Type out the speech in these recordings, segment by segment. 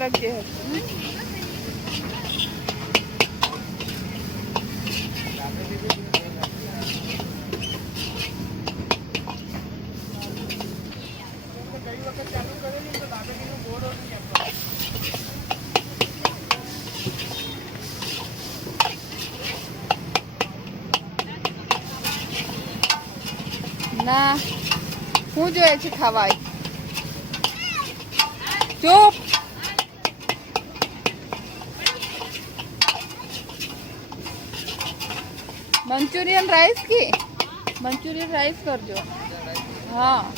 રખજે ના હું જોઈએ છે ખાવાય ચૂપ मंचूरियन राइस की मंचूरियन राइस कर जो हाँ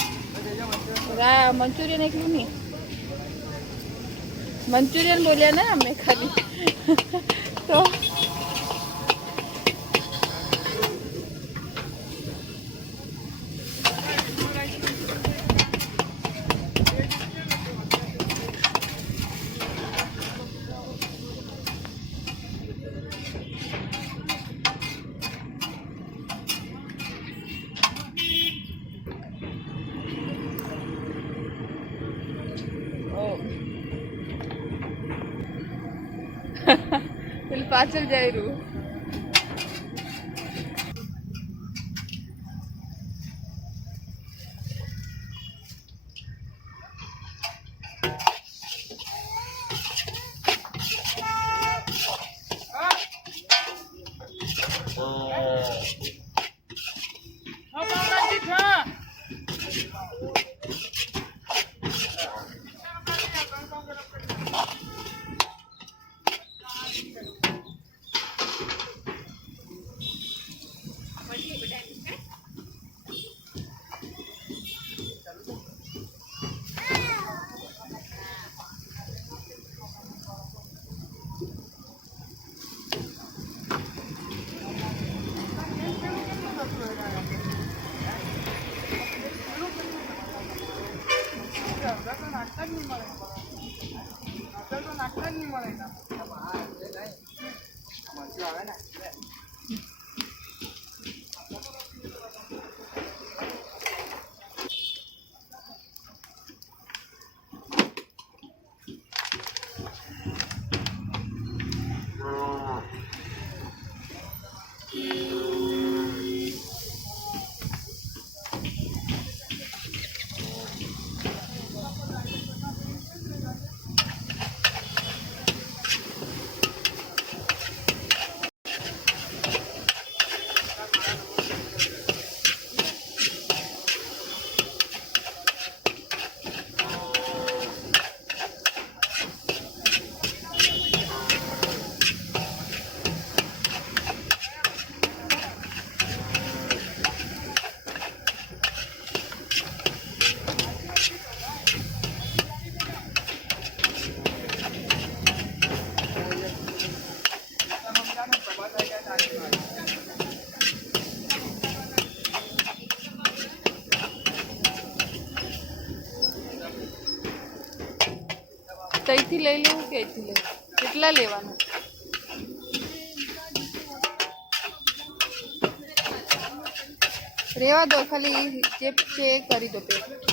मंचूरियन एक नहीं मंचूरियन बोलिया ना हमें खाली तो પેલું પાછળ જાય રહ્યું તઈથી લઈ લેવું કે અહીંથી લેવું કેટલા લેવાનું રેવા દો ખાલી જે છે એ કરી દો પેટ